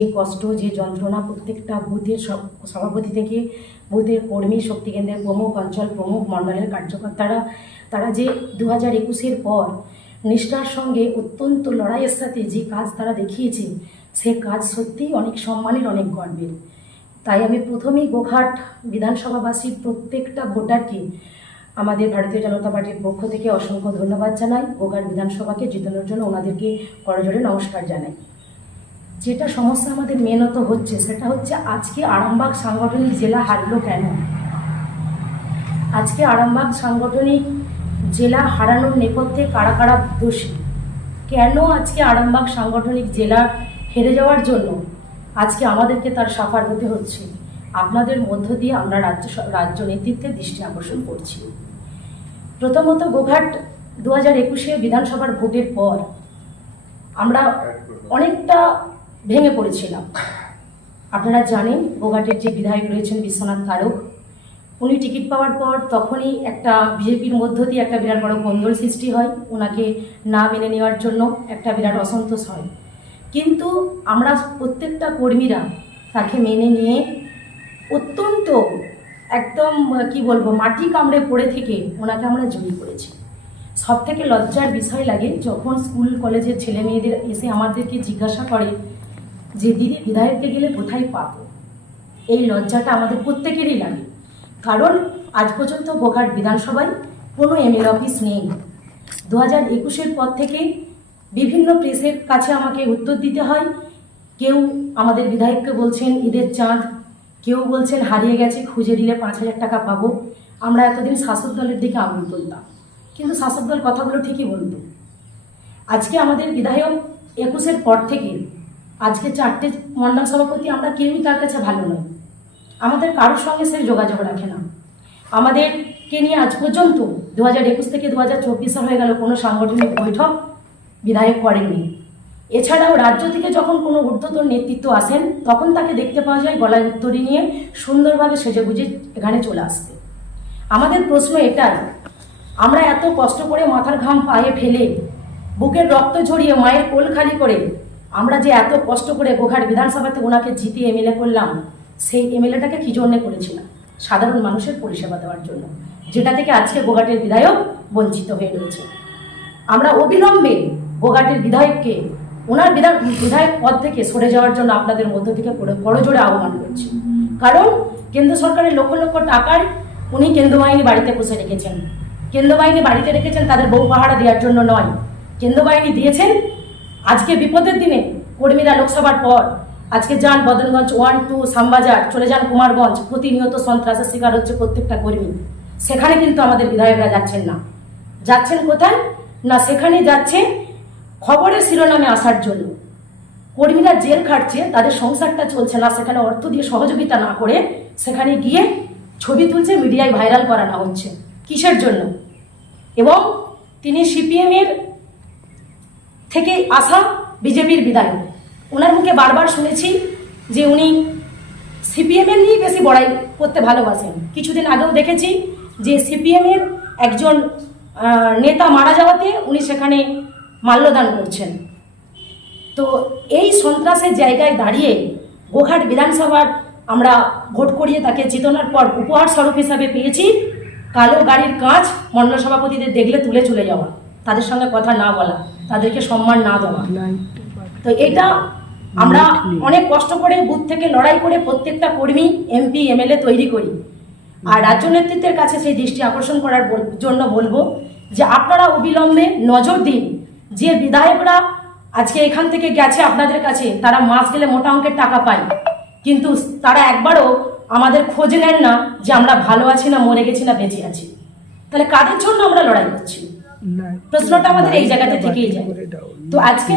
যে কষ্ট, যে যন্ত্রণা প্রত্যেকটা বুথের সভাপতি থেকে বুথের কর্মী, শক্তি কেন্দ্রের প্রমুখ, অঞ্চল প্রমুখ মণ্ডলের কার্যকর্তারা, তারা যে দু হাজার একুশের পর নিষ্ঠার সঙ্গে অত্যন্ত লড়াইয়ের সাথে যে কাজ তারা দেখিয়েছে, সে কাজ সত্যিই অনেক সম্মানের, অনেক গর্বের। তাই আমি প্রথমেই গোঘাট বিধানসভাবাসীর প্রত্যেকটা ভোটারকে আমাদের ভারতীয় জনতা পার্টির পক্ষ থেকে অসংখ্য ধন্যবাদ জানাই। গোঘাট বিধানসভাকে জিতানোর জন্য ওনাদেরকে করজোড়ে নমস্কার জানাই। যেটা সমস্যা আমাদের মেনত হচ্ছে সেটা হচ্ছে আজকে আরামবাগ সাংগঠনিক জেলা হারলো কেন? আজকে আরামবাগ সাংগঠনিক জেলা হারানোর নেপথ্যে কারা কারা দোষী? কেন আজকে আরামবাগ সাংগঠনিক জেলা হেরে যাওয়ার জন্য আজকে আমাদেরকে তার সাফার হতে হচ্ছে? আপনাদের মধ্য দিয়ে আমরা রাজ্য রাজ্য নেতৃত্বের দৃষ্টি আকর্ষণ করছি। প্রথমত গোঘাট দু হাজার একুশে বিধানসভার ভোটের পর আমরা অনেকটা ভেঙে পড়েছিলাম। আপনারা জানেন গোঘাটের যে বিধায়ক রয়েছেন বিশ্বনাথ তারক, উনি টিকিট পাওয়ার পর তখনই একটা বিজেপির মধ্য দিয়ে একটা বিরাট বড় গন্ডল সৃষ্টি হয় ওনাকে না মেনে নেওয়ার জন্য একটা বিরাট অসন্তোষ হয়। কিন্তু আমরা প্রত্যেকটা কর্মীরা তাকে মেনে নিয়ে অত্যন্ত একদম, কি বলব, মাটি কামড়ে পড়ে থেকে ওনাকে আমরা জয়ী করেছি। সব থেকে লজ্জার বিষয় লাগে, যখন স্কুল, কলেজের ছেলে মেয়েদের এসে আমাদেরকে জিজ্ঞাসা করে যে দিদি বিধায়ককে গেলে কোথায় পাবো? এই লজ্জাটা আমাদের প্রত্যেকেরই লাগে। কারণ আজ পর্যন্ত গোঘাট বিধানসভায় কোনো এমএল অফিস নেই। দু হাজার একুশের পর থেকে বিভিন্ন প্রেসের কাছে আমাকে উত্তর দিতে হয়, কেউ আমাদের বিধায়ককে বলছেন, ঈদের চাঁদ। কেউ বলছেন, হারিয়ে গেছে, খুঁজে দিলে পাঁচ হাজার টাকা পাবো। আমরা এতদিন শাসক দলের দিকে আঙুল তুলতাম। কিন্তু শাসক দল কথাগুলো ঠিকই বলতো। আজকে আমাদের বিধায়ক একুশের পর থেকে আজকে চারটে মন্ডল সভাপতি আমরা কেউই তার কাছে ভালো নই। আমাদের কারোর সঙ্গে সে যোগাযোগ রাখে না। আমাদেরকে নিয়ে আজ পর্যন্ত দু হাজার একুশ থেকে দু হাজার চব্বিশ হয়ে গেল কোনো সাংগঠনিক বৈঠক বিধায়ক করেননি। এছাড়াও রাজ্য থেকে যখন কোনো ঊর্ধ্বতন নেতৃত্ব আসেন, তখন তাকে দেখতে পাওয়া যায় গলায় উত্তরী নিয়ে সুন্দরভাবে সেজে গুজে এখানে চলে আসতে আমাদের প্রশ্ন এটাই, আমরা এত কষ্ট করে মাথার ঘাম পায়ে ফেলে, বুকের রক্ত ঝরিয়ে মায়ের কোল খালি করে আমরা যে এত কষ্ট করে গোঘাট বিধানসভাতে ওনাকে জিতে এমএলএ করলাম, সেই এমএলএটাকে কি জন্যে করেছিলাম সাধারণ মানুষের পরিষেবা দেওয়ার জন্য, যেটা থেকে আজকে গোঘাটের বিধায়ক বঞ্চিত হয়ে রয়েছে। আমরা অবিলম্বে গোঘাটের বিধায়ককে, ওনার বিধায়ক বিধায়ক পদ থেকে সরে যাওয়ার জন্য আপনাদের মধ্য থেকে বড়- বড়জোরে আহ্বান করছি। কারণ কেন্দ্র সরকারের লক্ষ লক্ষ টাকার উনি কেন্দ্র বাহিনী বাড়িতে পুষে রেখেছেন। কেন্দ্র বাহিনী বাড়িতে রেখেছেন তাদের বউ পাহারা দেওয়ার জন্য নয়। কেন্দ্র বাহিনী দিয়েছেন আজকে বিপদের দিনে কর্মীরা লোকসভার পর, আজকে যান বদনগঞ্জ ওয়ান টু শ্যামবাজার, চলে যান কুমারগঞ্জ, প্রতিনিয়ত সন্ত্রাসের শিকার হচ্ছে প্রত্যেকটা কর্মী। সেখানে কিন্তু আমাদের বিধায়করা যাচ্ছেন না। যাচ্ছেন কোথায়? না, সেখানে যাচ্ছে খবরের শিরোনামে আসার জন্য। কর্মীরা জেল খাটছে, তাদের সংসারটা চলছে না, সেখানে অর্থ দিয়ে সহযোগিতা না করে সেখানে গিয়ে ছবি তুলছে, মিডিয়ায় ভাইরাল করানো হচ্ছে। কিসের জন্য? এবং তিনি সিপিএমের থেকে আসা বিজেপির বিধায়ক। ওনার মুখে বারবার শুনেছি যে উনি সিপিএমের নিয়েই বেশি বড়াই করতে ভালোবাসেন। কিছুদিন আগেও দেখেছি যে সিপিএমের একজন নেতা মারা যাওয়াতে উনি সেখানে মাল্যদান করছেন। তো এই সন্ত্রাসের জায়গায় দাঁড়িয়ে গোঘাট বিধানসভার আমরা ভোট করিয়ে তাকে চেতনার পর উপহার স্বরূপ হিসাবে পেয়েছি। কালো গাড়ির কাজ মণ্ডল সভাপতিদের দেখলে তুলে চলে যাওয়া, তাদের সঙ্গে কথা না বলা। তাদেরকে সম্মান না দেওয়া। তো এটা আমরা অনেক কষ্ট করে বুথ থেকে লড়াই করে প্রত্যেকটা কর্মী এমপি এমএলএ তৈরি করি। আর রাজ্য নেতৃত্বের কাছে সেই দৃষ্টি আকর্ষণ করার জন্য বলব যে আপনারা অবিলম্বে নজর দিন। যে বিধায়করা আজকে এখান থেকে গেছে আপনাদের কাছে তারা মাস গেলে মোটা অঙ্কের টাকা পায়। কিন্তু তারা একবারও আমাদের খোঁজ নেন না যে আমরা ভালো আছি না মরে গেছি না বেঁচে আছি। তাহলে কাদের জন্য আমরা লড়াই করছি? প্রশ্নটা আমাদের এই জায়গাতে থেকেই যায়। তো আজকে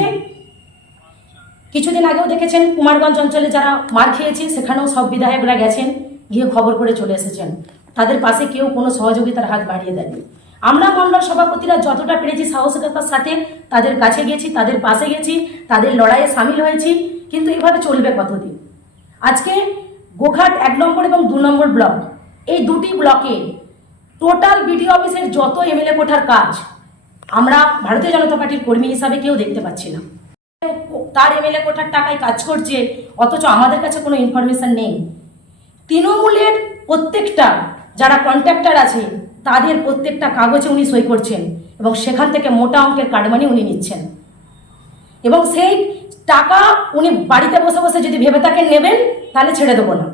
কিছুদিন আগেও দেখেছেন কুমারগঞ্জ অঞ্চলে যারা মার খেয়েছে, সেখানেও সব বিধায়করা গেছেন, গিয়ে খবর করে চলে এসেছেন। তাদের পাশে কেউ কোনো সহযোগিতার হাত বাড়িয়ে দেয়নি আমরা মন্ডল সভাপতিরা যতটা পেরেছি সাহসিকতার সাথে তাদের কাছে গেছি, তাদের পাশে গেছি, তাদের লড়াইয়ে সামিল হয়েছি, কিন্তু এভাবে চলবে কতদিন? আজকে গোঘাট এক নম্বর এবং দু নম্বর ব্লক, এই দুটি ব্লকে টোটাল বিডিও অফিসের যত এমএলএ কোঠার কাজ, আমরা ভারতীয় জনতা পার্টির কর্মী হিসাবে কেউ দেখতে পাচ্ছি না। তার এমএলএ কোঠার টাকায় কাজ করছে, অথচ আমাদের কাছে কোনো ইনফরমেশন নেই। তৃণমূলের প্রত্যেকটা যারা কন্ট্রাক্টর আছে, তাদের প্রত্যেকটা কাগজে উনি সই করছেন এবং সেখান থেকে মোটা অঙ্কের কাটমানি উনি নিচ্ছেন। এবং সেই টাকা উনি বাড়িতে বসে বসে যদি ভেবে থাকেন নেবেন, তাহলে ছেড়ে দেবো না।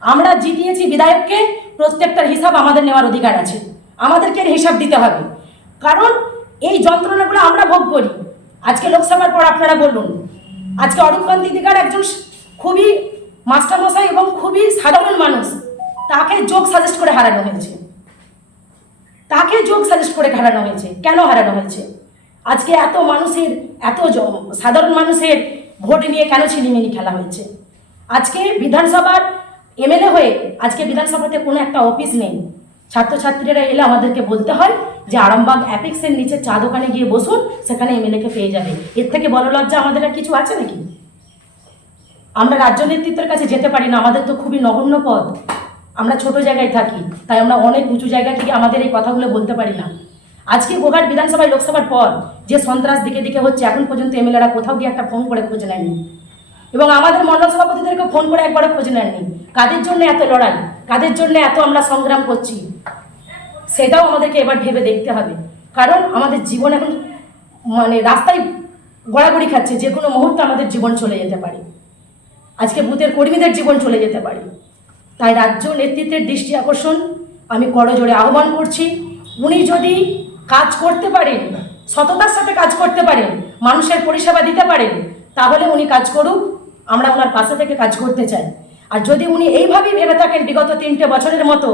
আমরা জিতিয়েছি বিধায়ককে, প্রত্যেকটার হিসাব আমাদের নেওয়ার অধিকার আছে। আমাদেরকে হিসাব দিতে হবে। কারণ এই যন্ত্রণাগুলো আমরা ভোগ করি। আজকে লোকসভার পর আপনারা বলুন, আজকে অরূপকান্ত দিদিকার একজন খুবই মাস্টারমশাই এবং খুবই সাধারণ মানুষ, তাকে যোগ সাজেস্ট করে হারানো হয়েছে। তাকে যোগ সাজেস্ট করে হারানো হয়েছে। কেন হারানো হয়েছে? আজকে এত মানুষের, এত সাধারণ মানুষের ভোট নিয়ে কেন ছিনিমিনি খেলা হয়েছে? আজকে বিধানসভার এমএলএ হয়ে আজকে বিধানসভাতে কোনো একটা অফিস নেই। ছাত্রছাত্রীরা এলে আমাদেরকে বলতে হয় যে আরামবাগ অ্যাপিক্সের নিচে চা দোকানে গিয়ে বসুন, সেখানে এমএলএকে পেয়ে যাবে। এর থেকে বড় লজ্জা আমাদের আর কিছু আছে নাকি? আমরা রাজ্য নেতৃত্বের কাছে যেতে পারি না, আমাদের তো খুবই নগণ্য পদ আমরা ছোট জায়গায় থাকি, তাই আমরা অনেক উঁচু জায়গা থেকে আমাদের এই কথাগুলো বলতে পারি না। আজকে গোঘাট বিধানসভায় লোকসভার পর যে সন্ত্রাস দিকে দিকে হচ্ছে, এখন পর্যন্ত এমএলএরা কোথাও গিয়ে একটা ফোন করে খোঁজ নেয়নি। এবং আমাদের মন্ডল সভাপতিদেরকে ফোন করে একবারও খোঁজ নেননি। কাদের জন্য এত লড়াই? কাদের জন্য এত আমরা সংগ্রাম করছি? সেটাও আমাদেরকে এবার ভেবে দেখতে হবে। কারণ আমাদের জীবন এখন মানে রাস্তায় গড়াগড়ি খাচ্ছে, যে কোনো মুহূর্তে আমাদের জীবন চলে যেতে পারে। আজকে বুথের কর্মীদের জীবন চলে যেতে পারে। তাই রাজ্য নেতৃত্বের দৃষ্টি আকর্ষণ, আমি করজোড়ে আহ্বান করছি, উনি যদি কাজ করতে পারেন, সততার সাথে কাজ করতে পারেন, মানুষের পরিষেবা দিতে পারেন, তাহলে উনি কাজ করুক। আমরা ওনার পাশে থেকে কাজ করতে চাই। আর যদি উনি এইভাবেই ভেবে থাকেন বিগত তিনটে বছরের মতো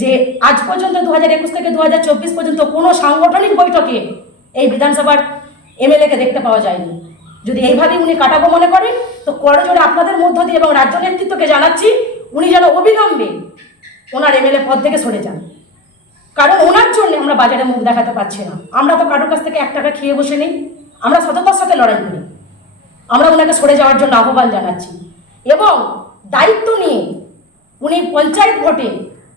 যে আজ পর্যন্ত দু হাজার একুশ থেকে দু হাজার চব্বিশ পর্যন্ত কোনো সাংগঠনিক বৈঠকে এই বিধানসভার এমএলএকে দেখতে পাওয়া যায়নি। যদি এইভাবে উনি কাটাবো মনে করেন, তো করজোড়ে আপনাদের মধ্য দিয়ে এবং রাজ্য নেতৃত্বকে জানাচ্ছি, উনি যেন অবিলম্বে ওনার এমএলএ পদ থেকে সরে যান। কারণ ওনার জন্য আমরা বাজারে মুখ দেখাতে পারছি না। আমরা তো কারোর কাছ থেকে এক টাকা খেয়ে বসে নেই। আমরা সততার সাথে লড়াই করি। আমরা ওনাকে সরে যাওয়ার জন্য আহ্বান জানাচ্ছি। এবং দায়িত্ব নিয়ে উনি পঞ্চায়েত ভোটে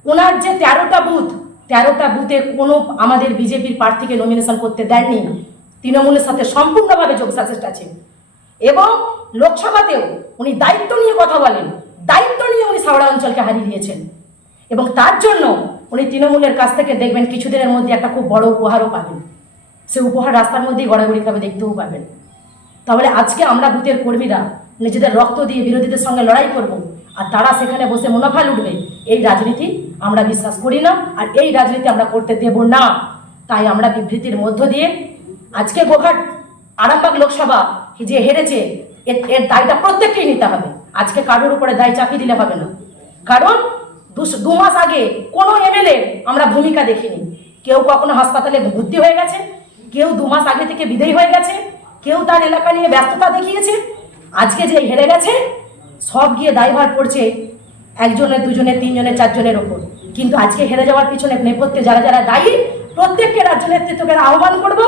ওনার যে তেরোটা বুথ, তেরোটা বুথে কোনো আমাদের বিজেপির প্রার্থীকে নমিনেশন করতে দেননি। তৃণমূলের সাথে সম্পূর্ণভাবে যোগ সাজেস্ট আছে। এবং লোকসভাতেও উনি দায়িত্ব নিয়ে কথা বলেন। দায়িত্ব নিয়ে উনি সাউড়া অঞ্চলকে হারিয়ে দিয়েছেন। এবং তার জন্য উনি তৃণমূলের কাছ থেকে দেখবেন কিছুদিনের মধ্যে একটা খুব বড় উপহারও পাবেন। সে উপহার রাস্তার মধ্যেই গড়াগড়ি খাবে দেখতেও পাবেন তাহলে আজকে আমরা ভূতের কর্মীরা নিজেদের রক্ত দিয়ে বিরোধীদের সঙ্গে লড়াই করব। আর তারা সেখানে বসে মুনাফা লুটবে। এই রাজনীতি আমরা বিশ্বাস করি না, আর এই রাজনীতি আমরা করতে দেব না। তাই আমরা বিবৃতির মধ্য দিয়ে আজকে গোঘাট আরামবাগ লোকসভা যে হেরেছে, এর দায়টা প্রত্যেককেই নিতে হবে। আজকে কারোর উপরে দায় চাপিয়ে দিলে হবে না। কারণ দু মাস আগে কোনো এমএলএ আমরা ভূমিকা দেখিনি। কেউ কখনো হাসপাতালে ভর্তি হয়ে গেছে, কেউ দু মাস আগে থেকে বিদায়ী হয়ে গেছে কেউ তার এলাকা নিয়ে ব্যস্ততা দেখিয়েছে? আজকে যে হেরে গেছে, সব গিয়ে দায়ভার পড়ছে একজনের, দুজনের, তিনজনের, চারজনের ওপর। কিন্তু আজকে হেরে যাওয়ার পিছনে নেপথ্যে যারা যারা দায়ী, প্রত্যেককে রাজ্য নেতৃত্বকে আহ্বান করব,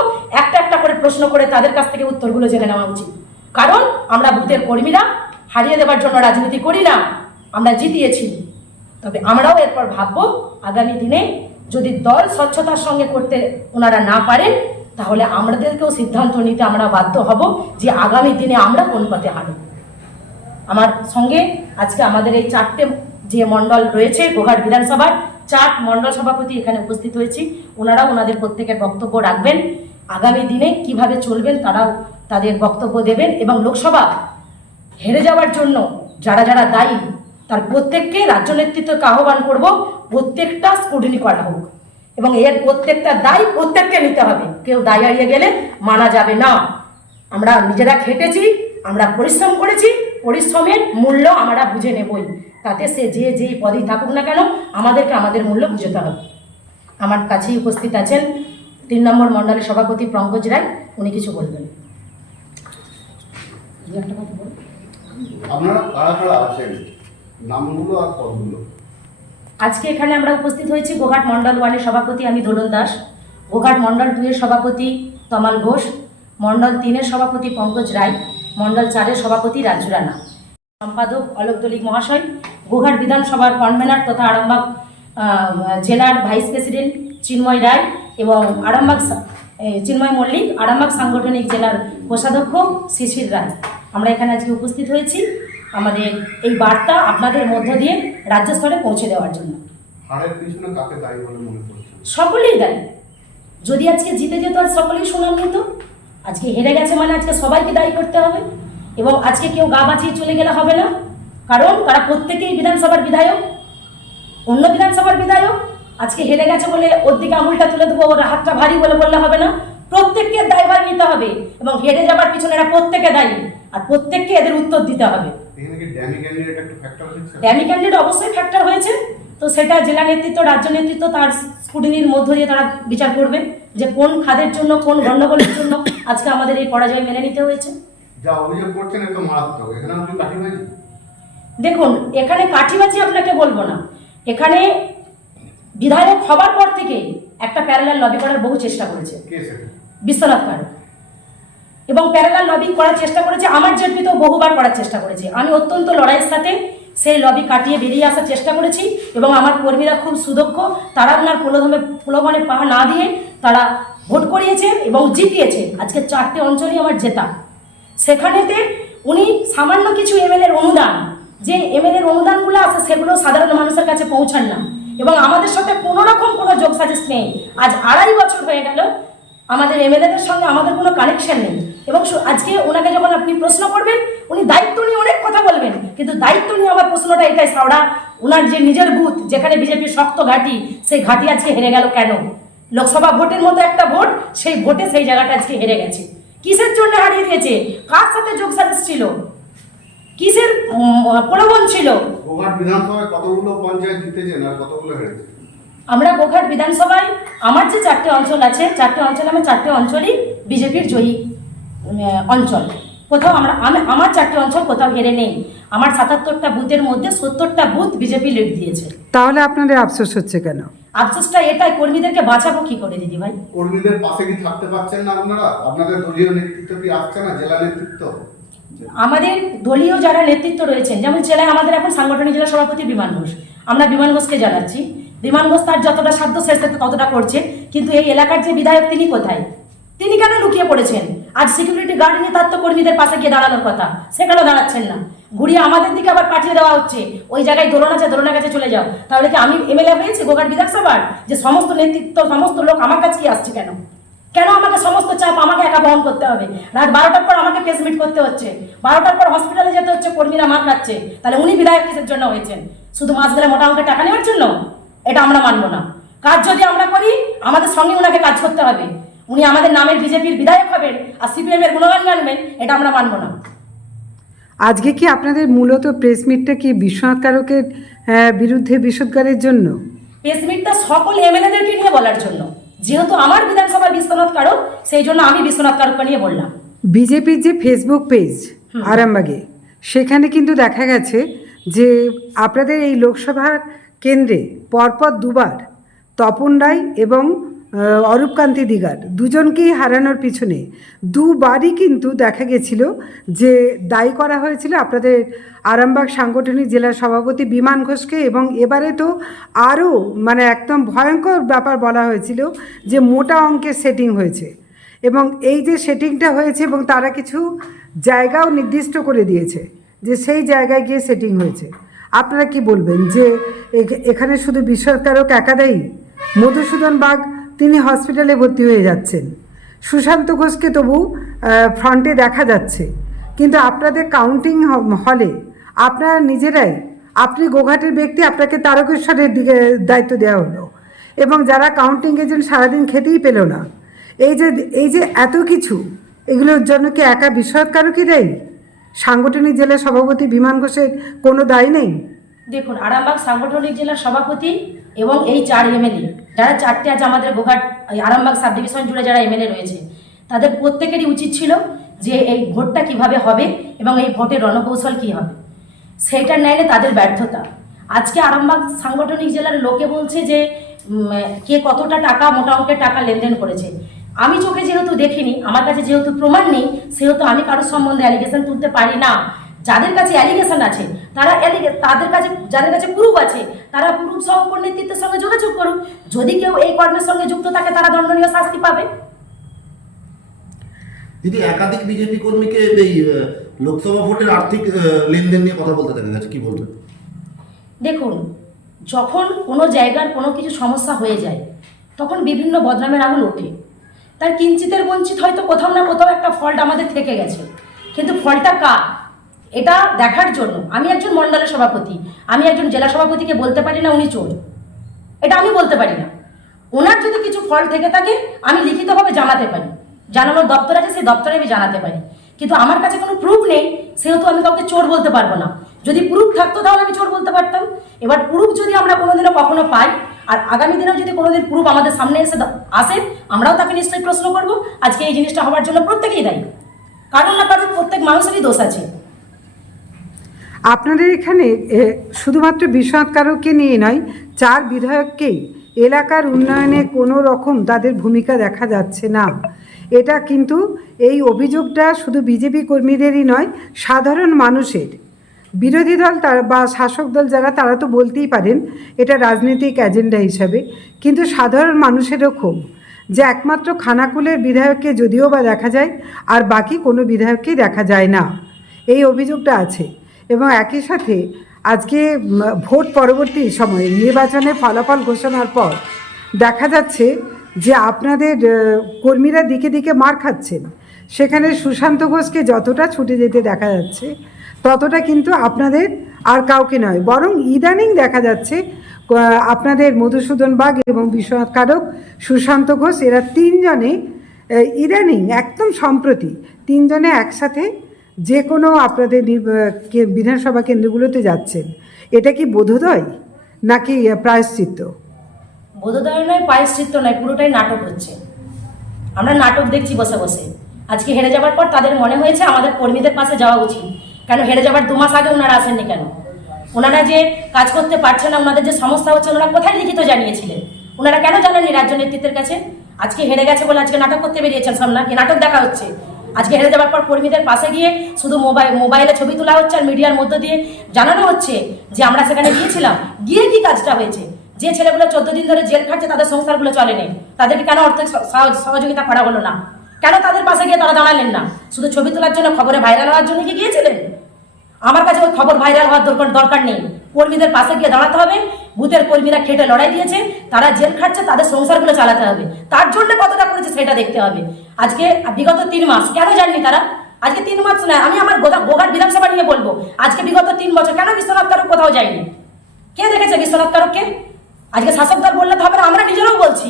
একটা একটা করে প্রশ্ন করে তাদের কাছ থেকে উত্তরগুলো জেনে নেওয়া উচিত। কারণ আমরা বুথের কর্মীরা, হারিয়ে দেওয়ার জন্য রাজনীতি করি না, আমরা জিতিয়েছি। তবে আমরাও এরপর ভাববো, আগামী দিনে যদি দল স্বচ্ছতার সঙ্গে করতে ওনারা না পারেন তাহলে আমাদেরকেও সিদ্ধান্ত নিতে আমরা বাধ্য হব যে আগামী দিনে আমরা কোন পথে হাঁটব। আমার সঙ্গে আজকে আমাদের এই চারটে যে মণ্ডল রয়েছে গোঘাট বিধানসভার, চার মণ্ডল সভাপতি এখানে উপস্থিত হয়েছি। ওনারাও ওনাদের প্রত্যেকের বক্তব্য রাখবেন। আগামী দিনে কীভাবে চলবেন তারাও তাদের বক্তব্য দেবেন এবং লোকসভা হেরে যাওয়ার জন্য যারা যারা দায়ী, তার প্রত্যেককে রাজ্য নেতৃত্বকে আহ্বান করব, প্রত্যেকটা স্কুটিনি করা হোক। এবং এর প্রত্যেকটা দায় প্রত্যেককে নিতে হবে। কেউ দায় হারিয়ে গেলে মানা যাবে না। আমরা নিজেরা খেটেছি, আমরা পরিশ্রম করেছি, পরিশ্রমের মূল্য আমরা বুঝে নেবই। তাতে সে যে যেই পদেই থাকুক না কেন, আমাদেরকে আমাদের মূল্য বুঝতে হবে। আমার কাছেই উপস্থিত আছেন তিন নম্বর মণ্ডলের সভাপতি পঙ্কজ রায়, উনি কিছু বলবেন। আপনারা কারা কারা আছেন? নামগুলো আর পদগুলো। আজকে এখানে আমরা উপস্থিত হয়েছি গোঘাট মন্ডল ওয়ানের সভাপতি আমি দোলন দাস, গোঘাট মন্ডল দুয়ের সভাপতি তমাল ঘোষ, মন্ডল তিনের সভাপতি পঙ্কজ রায়, মন্ডল চারের সভাপতি রাজু রানা। সম্পাদক অলোক দলিক মহাশয়, গোঘাট বিধানসভার কনভেনার তথা আরামবাগ জেলার ভাইস প্রেসিডেন্ট চিন্ময় রায় এবং আরামবাগ চিন্ময় মল্লিক, আরামবাগ সাংগঠনিক জেলার কোষাধ্যক্ষ শিশির রায়। আমরা এখানে আজকে উপস্থিত হয়েছি। আমাদের এই বার্তা আপনাদের মধ্য দিয়ে রাজ্য স্তরে পৌঁছে দেওয়ার জন্য। সকলেই দায়ী। যদি আজকে জিতে যেত আজ সকলেই সুনাম নিত। আজকে হেরে গেছে মানে আজকে সবাইকে দায়ী করতে হবে এবং আজকে কেউ গা বাঁচিয়ে চলে গেলে হবে না। কারণ তারা প্রত্যেকেই বিধানসভার বিধায়ক। অন্য বিধানসভার বিধায়ক আজকে হেরে গেছে বলে ওর দিকে আঙুলটা তুলে দেবো ওর হাতটা ভারী বলে বললে হবে না। প্রত্যেককে দায়ভার নিতে হবে এবং হেরে যাবার পিছনে এরা প্রত্যেকে দায়ী। আর প্রত্যেককে এদের উত্তর দিতে হবে। ড্যামি ক্যান্ডিডেট অবশ্যই ফ্যাক্টর হয়েছে। তো সেটা জেলা নেতৃত্ব রাজ্য নেতৃত্ব তার স্কুটিনির মধ্য দিয়ে তারা বিচার করবে যে কোন খাদের জন্য কোন গণ্ডগোলের জন্য আজকে আমাদের এই পরাজয় মেনে নিতে হয়েছে। যা অভিযোগ করছেন এত মারাত্মক। এখানে আপনি কাঠিবাজি? দেখুন এখানে কাঠিবাজি আপনাকে বলব না। এখানে বিধায়ক হবার পর থেকে একটা প্যারালাল লবি করার বহু চেষ্টা করেছে। বিশ্বনাথ কারণ এবং প্যারালাল লবি করার চেষ্টা করেছে। আমার জেপিতেও বহুবার করার চেষ্টা করেছে। আমি অত্যন্ত লড়াইয়ের সাথে সেই লবি কাটিয়ে বেরিয়ে আসার চেষ্টা করেছি এবং আমার কর্মীরা খুব সুদক্ষ। তারা ওনার প্রলোভনে প্রলোভনে পা না দিয়ে তারা ভোট করিয়েছে এবং জিতিয়েছে। আজকে চারটে অঞ্চলই আমার জেতা। সেখানেতে উনি সামান্য কিছু এমএলএর অনুদান, যে এমএলএর অনুদানগুলো আছে সেগুলো সাধারণ মানুষের কাছে পৌঁছান না। এবং আমাদের সাথে কোনো রকম কোনো যোগ সাজেস্ট নেই। আজ আড়াই বছর হয়ে গেল আমাদের এমএলএদের সঙ্গে আমাদের কোনো কানেকশন নেই। এবং আজকে ওনাকে যখন আপনি প্রশ্ন করবেন, উনি দায়িত্ব নিয়ে অনেক কথা বলবেন, কিন্তু দায়িত্ব নিয়ে আমার প্রশ্নটা এটাই সাওড়া ওনার যে নিজের বুথ, যেখানে বিজেপির শক্ত ঘাঁটি, সেই ঘাঁটি আজকে হেরে গেল কেন? লোকসভা ভোটের মতো একটা ভোট, সেই ভোটে সেই জায়গাটা আজকে হেরে গেছে। কিসের জন্য হারিয়ে দিয়েছে? কার সাথে যোগ সাজেস ছিল? কিসের প্রলোভন ছিল? বিধানসভায় কতগুলো পঞ্চায়েত জিতেছেন আর কতগুলো আমরা গোঘাট বিধানসভায় আমার যে চারটে অঞ্চল আছে চারটে অঞ্চল আমার চারটে অঞ্চলই বিজেপির জয়ী অঞ্চল। কোথাও আমরা আমি আমার চারটে অঞ্চল কোথাও হেরে নেই। আমার সাতাত্তরটা বুথের মধ্যে সত্তরটা বুথ বিজেপি লিড দিয়েছে। তাহলে আপনাদের আফসোস হচ্ছে কেন? আফসোসটা এটাই কর্মীদেরকে বাঁচাবো কি করে দিদি ভাই? কর্মীদের পাশে কি থাকতে পারছেন না আপনারা? আপনাদের দলীয় নেতৃত্ব কি আসছে না জেলা নেতৃত্ব? আমাদের দলীয় যারা নেতৃত্ব রয়েছেন যেমন জেলায় আমাদের এখন সাংগঠনিক জেলা সভাপতি বিমান ঘোষ। আমরা বিমান ঘোষকে জানাচ্ছি। বিমান যতটা সাধ্য শেষ ততটা করছে, কিন্তু এই এলাকার যে বিধায়ক তিনি কোথায়? তিনি কেন লুকিয়ে পড়েছেন? আজ সিকিউরিটি গার্ড নিয়ে তার কর্মীদের পাশে গিয়ে দাঁড়ানোর কথা। সেখানেও দাঁড়াচ্ছেন না। ঘুরিয়ে আমাদের দিকে আবার পাঠিয়ে দেওয়া হচ্ছে। ওই জায়গায় দোলন আছে দোলনের কাছে চলে যাও। তাহলে কি আমি এমএলএ হয়েছি গোঘাট বিধানসভার? যে সমস্ত নেতৃত্ব, সমস্ত লোক আমার কাছে আসছে কেন? কেন আমাকে সমস্ত চাপ আমাকে একা বহন করতে হবে? রাত বারোটার পর আমাকে প্রেস মিট করতে হচ্ছে। বারোটার পর হসপিটালে যেতে হচ্ছে, কর্মীরা মার খাচ্ছে। তাহলে উনি বিধায়ক কিসের জন্য হয়েছেন? শুধু মাস গেলে মোটা অঙ্কের টাকা নেওয়ার জন্য? এটা আমরা মানবো না। কাজ যদি আমরা করি আমাদের সঙ্গে ওনাকে কাজ করতে হবে। উনি আমাদের নামের বিজেপির বিধায়ক হবেন আর সিপিএম এর গুণগান গানবেন এটা আমরা মানবো না। আজকে কি আপনাদের মূলত প্রেস মিটটা কি বিশ্বনাথ কারকের বিরুদ্ধে বিশোধকারের জন্য? প্রেস মিটটা সকল এমএলএদেরকে নিয়ে বলার জন্য। যেহেতু আমার বিধানসভা বিশ্বনাথ কারক সেই জন্য আমি বিশ্বনাথ কারককে নিয়ে বললাম। বিজেপির যে ফেসবুক পেজ আরামবাগে সেখানে কিন্তু দেখা গেছে যে আপনাদের এই লোকসভার কেন্দ্রে পরপর দুবার তপন রায় এবং অরূপকান্তি দিগার দুজনকেই হারানোর পিছনে দুবারই কিন্তু দেখা গেছিল যে দায়ী করা হয়েছিল আপনাদের আরামবাগ সাংগঠনিক জেলা সভাপতি বিমান ঘোষকে এবং এবারে তো আরও মানে একদম ভয়ঙ্কর ব্যাপার বলা হয়েছিল যে মোটা অঙ্কের সেটিং হয়েছে এবং এই যে সেটিংটা হয়েছে এবং তারা কিছু জায়গাও নির্দিষ্ট করে দিয়েছে যে সেই জায়গায় গিয়ে সেটিং হয়েছে। আপনারা কি বলবেন যে এখ- এখানে শুধু বিশ্বকারক একাদায়ী মধুসূদন বাগ, তিনি হসপিটালে ভর্তি হয়ে যাচ্ছেন। সুশান্ত ঘোষকে তবু ফ্রন্টে দেখা যাচ্ছে। কিন্তু আপনাদের কাউন্টিং হলে আপনারা নিজেরাই, আপনি গোঘাটের ব্যক্তি, আপনাকে তারকেশ্বরের দিকে দায়িত্ব দেওয়া হলো। এবং যারা কাউন্টিং এজেন্ট সারাদিন খেতেই পেল না, এই যে এই যে এত কিছু, এগুলোর জন্য কি একা বিশ্বকারও কি দেয়? সাংগঠনিক জেলা সভাপতি বিমান ঘোষের কোনো দায় নেই? দেখুন, আরামবাগ সাংগঠনিক জেলার সভাপতি এবং এই চার এমএলএ, যারা চারটে আজ আমাদের গোঘাট আরামবাগ সাব ডিভিশন জুড়ে যারা এমএলএ রয়েছে, তাদের প্রত্যেকেরই উচিত ছিল যে এই ভোটটা কীভাবে হবে এবং এই ভোটের রণকৌশল কী হবে। সেইটার ন্যায় তাদের ব্যর্থতা। আজকে আরামবাগ সাংগঠনিক জেলার লোকে বলছে যে কে কতটা টাকা, মোটা অঙ্কের টাকা লেনদেন করেছে। আমি চোখে যেহেতু দেখিনি আমার কাছে যেহেতু প্রমাণ নেই সেহেতু আমি কারোর সম্বন্ধে অ্যালিগেশন তুলতে পারি না। যাদের কাছে অ্যালিগেশন আছে তারা তাদের কাছে যাদের কাছে প্রুফ আছে তারা প্রুফ সহ উপর নেতৃত্বের সঙ্গে যোগাযোগ করুক। যদি কেউ এই কর্মের সঙ্গে যুক্ত থাকে তারা দণ্ডনীয় শাস্তি পাবে। দিদি একাধিক বিজেপি কর্মীকে এই লোকসভা ভোটের আর্থিক লেনদেন নিয়ে কথা বলতে দেখা গেছে কি বলবেন? দেখুন যখন কোনো জায়গার কোনো কিছু সমস্যা হয়ে যায় তখন বিভিন্ন বদনামের আঙুল ওঠে। তার কিঞ্চিতের বঞ্চিত হয়তো কোথাও না কোথাও একটা ফল্ট আমাদের থেকে গেছে। কিন্তু ফলটা কার? এটা দেখার জন্য। আমি একজন মণ্ডলের সভাপতি। আমি একজন জেলা সভাপতিকে বলতে পারি না উনি চোর। এটা আমি বলতে পারি না। ওনার যদি কিছু ফল থেকে থাকে, আমি লিখিতভাবে জানাতে পারি। জানানোর দপ্তর আছে, সেই দপ্তরে আমি জানাতে পারি। কিন্তু আমার কাছে কোনো প্রুফ নেই, সেহেতু আমি কাউকে চোর বলতে পারব না। যদি প্রুফ থাকতো তাহলে আমি চোর বলতে পারতাম। এবার প্রুফ যদি আমরা কোনোদিনও কখনো পাই আর আগামী দিনেও যদি কোনোদিন প্রুফ আমাদের সামনে এসে আসে, আমরাও তাকে নিশ্চয়ই প্রশ্ন করব। আজকে এই জিনিসটা হওয়ার জন্য প্রত্যেকেই দায়ী। কারণ না কারণ প্রত্যেক মানুষেরই দোষ আছে। আপনাদের এখানে শুধুমাত্র বিশ্বনাথ কারককে নিয়ে নয়, চার বিধায়ককেই এলাকার উন্নয়নে কোনো রকম তাদের ভূমিকা দেখা যাচ্ছে না। এটা কিন্তু এই অভিযোগটা শুধু বিজেপি কর্মীদেরই নয়, সাধারণ মানুষের। বিরোধী দল তার বা শাসক দল যারা, তারা তো বলতেই পারেন এটা রাজনৈতিক এজেন্ডা হিসাবে। কিন্তু সাধারণ মানুষেরও ক্ষোভ যে একমাত্র খানাকুলের বিধায়ককে যদিও বা দেখা যায়, আর বাকি কোনো বিধায়ককেই দেখা যায় না। এই অভিযোগটা আছে। এবং একই সাথে আজকে ভোট পরবর্তী সময়ে নির্বাচনের ফলাফল ঘোষণার পর দেখা যাচ্ছে যে আপনাদের কর্মীরা দিকে দিকে মার খাচ্ছেন। সেখানে সুশান্ত ঘোষকে যতটা ছুটে যেতে দেখা যাচ্ছে ততটা কিন্তু আপনাদের আর কাউকে নয়, বরং ইদানিং দেখা যাচ্ছে আপনাদের মধুসূদন বাগ এবং বিশ্বনাথ কারক সুশান্ত ঘোষ, এরা তিনজনে ইদানিং একদম সম্প্রতি তিনজনে একসাথে যে কোনো আপনাদের বিধানসভা কেন্দ্রগুলোতে যাচ্ছেন। এটা কি বোধোদয় নাকি প্রায়শ্চিত্ত? বোধোদয় নয় পায়শ্চিত্ত নয়, পুরোটাই নাটক হচ্ছে। আমরা নাটক দেখছি বসে বসে। আজকে হেরে যাবার পর তাদের মনে হয়েছে আমাদের কর্মীদের পাশে যাওয়া উচিত। কেন হেরে যাবার দু মাস আগে ওনারা আসেননি কেন? ওনারা যে কাজ করতে পারছে না, ওনাদের যে সমস্যা হচ্ছে, ওনারা কোথায় লিখিত জানিয়েছিলেন? ওনারা কেন জানেননি রাজ্য নেতৃত্বের কাছে? আজকে হেরে গেছে বলে আজকে নাটক করতে বেরিয়েছেন সব নাকি নাটক দেখা হচ্ছে। আজকে হেরে যাওয়ার পর কর্মীদের পাশে গিয়ে শুধু মোবাইল মোবাইলে ছবি তোলা হচ্ছে আর মিডিয়ার মধ্য দিয়ে জানানো হচ্ছে যে আমরা সেখানে গিয়েছিলাম। গিয়ে কি কাজটা হয়েছে? যে ছেলেগুলো চোদ্দ দিন ধরে জেল খাটছে, তাদের সংসারগুলো চলেনি। তাদেরকে কেন অর্থ সহ- সহযোগিতা করা হলো না? কেন তাদের পাশে গিয়ে তারা দাঁড়ালেন না? শুধু ছবি তোলার জন্য খবরে ভাইরাল হওয়ার জন্য কি গিয়েছিলেন? আমার কাছে ওই খবর ভাইরাল হওয়ার দরকার দরকার নেই। কর্মীদের পাশে গিয়ে দাঁড়াতে হবে। বুথের কর্মীরা খেটে লড়াই দিয়েছে। তারা জেল খাটছে, তাদের সংসারগুলো চালাতে হবে। তার জন্য কতটা করেছে সেটা দেখতে হবে। আজকে বিগত তিন মাস, কেন জাননি তারা? আজকে তিন মাস না আমি আমার গোঘাট বিধানসভা নিয়ে বলব। আজকে বিগত তিন বছর কেন বিশ্বনাথ কারক কোথাও যায়নি? কে দেখেছে বিশ্বনাথ কারককে আজকে শাসক দল বললে তো হবে আমরা নিজেরাও বলছি।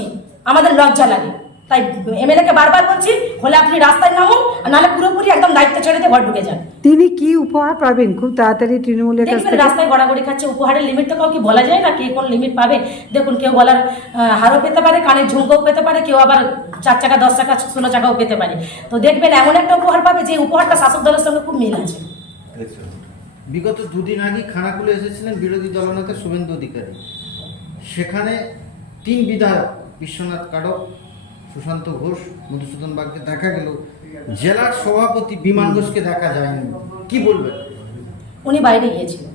আমাদের লজ্জা লাগে। তাই এমএলএ কে বারবার বলছি হলে আপনি রাস্তায় নামুন নাহলে পুরোপুরি একদম দায়িত্ব ছেড়ে দিয়ে ঘর ঢুকে যান। তিনি কি উপহার পাবেন? খুব তাড়াতাড়ি তৃণমূলের কাছ থেকে। রাস্তায় গড়াগড়ি খাচ্ছে উপহারের লিমিট তো কাউকে বলা যায় না কে কোন লিমিট পাবে। দেখুন কেউ বলার হারও পেতে পারে কানের ঝুমকোও পেতে পারে কেউ আবার চার চাকা দশ চাকা ষোলো চাকাও পেতে পারে। তো দেখবেন এমন একটা উপহার পাবে যে উপহারটা শাসক দলের সঙ্গে খুব মিল আছে। বিগত দুদিন আগে খানাকুলে এসেছিলেন বিরোধী দলনেতা শুভেন্দু অধিকারী। সেখানে তিন বিধায়ক বিশ্বনাথ কারক সুশান্ত ঘোষ মধুসূদন বাগকে দেখা গেল। জেলার সভাপতি বিমান ঘোষকে দেখা যায়নি। কি বলবেন? উনি বাইরে গিয়েছিলেন।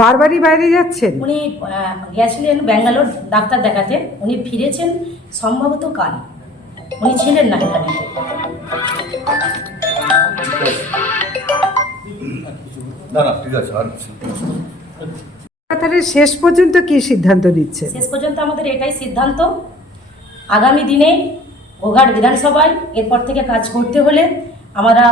বারবারই বাইরে যাচ্ছেন? উনি গেছিলেন ব্যাঙ্গালোর ডাক্তার দেখাতে। উনি ফিরেছেন সম্ভবত কাল। উনি ছিলেন না এখানে। তাহলে শেষ পর্যন্ত কি সিদ্ধান্ত নিচ্ছেন? শেষ পর্যন্ত আমাদের এটাই সিদ্ধান্ত। আগামী দিনে গোঘাট বিধানসভায় এরপর থেকে কাজ করতে হলে আমরা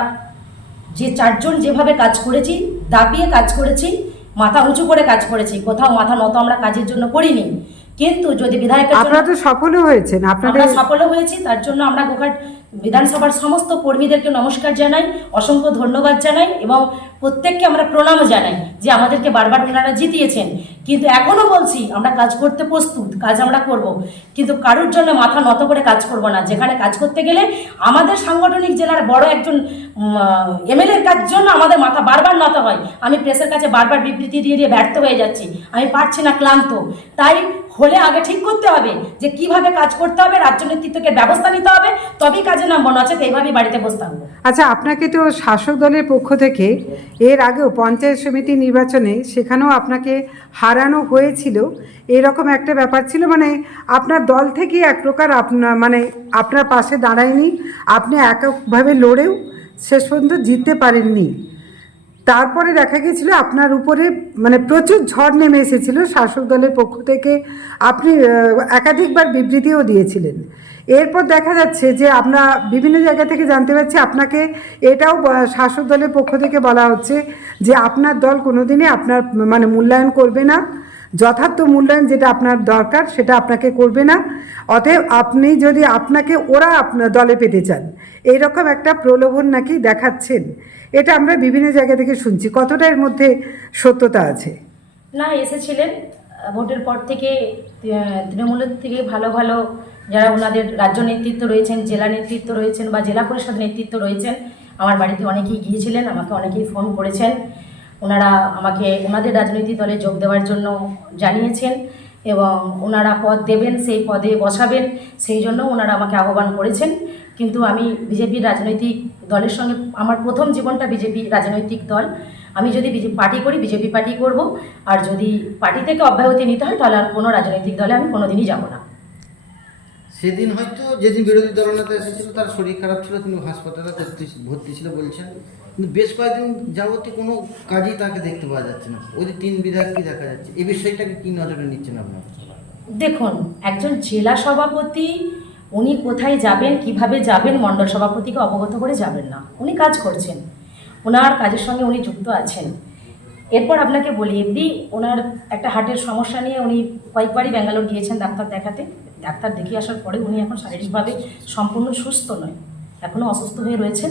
যে চারজন যেভাবে কাজ করেছি দাবিয়ে কাজ করেছি মাথা উঁচু করে কাজ করেছি কোথাও মাথা নত আমরা কাজের জন্য করিনি। কিন্তু যদি বিধায়কের জন্য আপনারা তো সফলও হয়েছেন আপনাদের আমরা সফল হয়েছি তার জন্য আমরা গোঘাট বিধানসভার সমস্ত কর্মীদেরকে নমস্কার জানাই অসংখ্য ধন্যবাদ জানাই এবং প্রত্যেককে আমরা প্রণাম জানাই যে আমাদেরকে বারবার ওনারা জিতিয়েছেন। কিন্তু এখনও বলছি, আমরা কাজ করতে প্রস্তুত, কাজ আমরা করব। কিন্তু কারোর জন্য মাথা নত করে কাজ করব না। যেখানে কাজ করতে গেলে আমাদের সাংগঠনিক জেলার বড় একজন এমএলএর কাজ জন্য আমাদের মাথা বারবার নত হয়। আমি প্রেসের কাছে বারবার বিবৃতি দিয়ে দিয়ে ব্যর্থ হয়ে যাচ্ছি। আমি পারছি না, ক্লান্ত। তাই হলে আগে ঠিক করতে হবে যে কীভাবে কাজ করতে হবে, রাজ্য নেতৃত্বকে ব্যবস্থা নিতে হবে, তবেই কাজে নামবো, নচেত এইভাবেই বাড়িতে বসে থাকব। আচ্ছা আপনাকে তো শাসক দলের পক্ষ থেকে এর আগেও পঞ্চায়েত সমিতি নির্বাচনে সেখানেও আপনাকে হারানো হয়েছিল। এরকম একটা ব্যাপার ছিল মানে আপনার দল থেকে এক প্রকার আপনার মানে আপনার পাশে দাঁড়ায়নি, আপনি এককভাবে লড়েও শেষ পর্যন্ত জিততে পারেননি। তারপরে দেখা গেছিল আপনার উপরে মানে প্রচুর ঝড় নেমে এসেছিল, শাসক দলের পক্ষ থেকে আপনি একাধিকবার বিবৃতিও দিয়েছিলেন। এরপর দেখা যাচ্ছে যে আমরা বিভিন্ন জায়গা থেকে জানতে পারছি আপনাকে এটাও শাসক দলের পক্ষ থেকে বলা হচ্ছে যে আপনার দল কোনোদিনই আপনার মানে মূল্যায়ন করবে না। যথার্থ মূল্যায়ন যেটা আপনার দরকার, সেটা আপনাকে করবে না। অতএব আপনি যদি আপনাকে ওরা আপনার দলে পেতে চান, এইরকম একটা প্রলোভন নাকি দেখাচ্ছেন, এটা আমরা বিভিন্ন জায়গা থেকে শুনছি। কতটা এর মধ্যে সত্যতা আছে? না, এসেছিলেন। ভোটের পর থেকে তৃণমূলের থেকে ভালো ভালো যারা ওনাদের রাজ্য নেতৃত্ব রয়েছেন, জেলা নেতৃত্ব রয়েছেন বা জেলা পরিষদ নেতৃত্ব রয়েছেন, আমার বাড়িতে অনেকেই গিয়েছিলেন, আমাকে অনেকেই ফোন করেছেন। ওনারা আমাকে, ওনাদের রাজনৈতিক দলে যোগ দেওয়ার জন্য জানিয়েছেন এবং ওনারা পদ দেবেন, সেই পদে বসাবেন, সেই জন্য ওনারা আমাকে আহ্বান করেছেন। কিন্তু আমি বিজেপির রাজনৈতিক দলের সঙ্গে, আমার প্রথম জীবনটা বিজেপি রাজনৈতিক দল। আমি যদি বিজেপি পার্টি করি, বিজেপি পার্টি করব। আর যদি পার্টি থেকে অব্যাহতি নিতে হয়, তাহলে আর কোনো রাজনৈতিক দলে আমি কোনোদিনই যাব না। সেদিন হয়তো যেদিন বিরোধী দলনেতা এসেছিল, তার শরীর খারাপ ছিল, তিনি হাসপাতালে ভর্তি ভর্তি ছিল বলছেন। কিন্তু বেশ কয়েকদিন যাবতীয় কোনো কাজই তাকে দেখতে পাওয়া যাচ্ছে না। ওই যে তিন বিধায়ককে দেখা যাচ্ছে। এই বিষয়টাকে কি নজরে নিচ্ছেন আপনার? দেখুন, একজন জেলা সভাপতি, উনি কোথায় যাবেন, কীভাবে যাবেন মণ্ডল সভাপতিকে অবগত করে যাবেন না। উনি কাজ করছেন। ওনার কাজের সঙ্গে উনি যুক্ত আছেন। এরপর আপনাকে বলি, এমনি ওনার একটা হার্টের সমস্যা নিয়ে উনি কয়েকবারই ব্যাঙ্গালোর গিয়েছেন ডাক্তার দেখাতে। ডাক্তার দেখিয়ে আসার পরে উনি এখন শারীরিকভাবে সম্পূর্ণ সুস্থ নয়। এখনও অসুস্থ হয়ে রয়েছেন।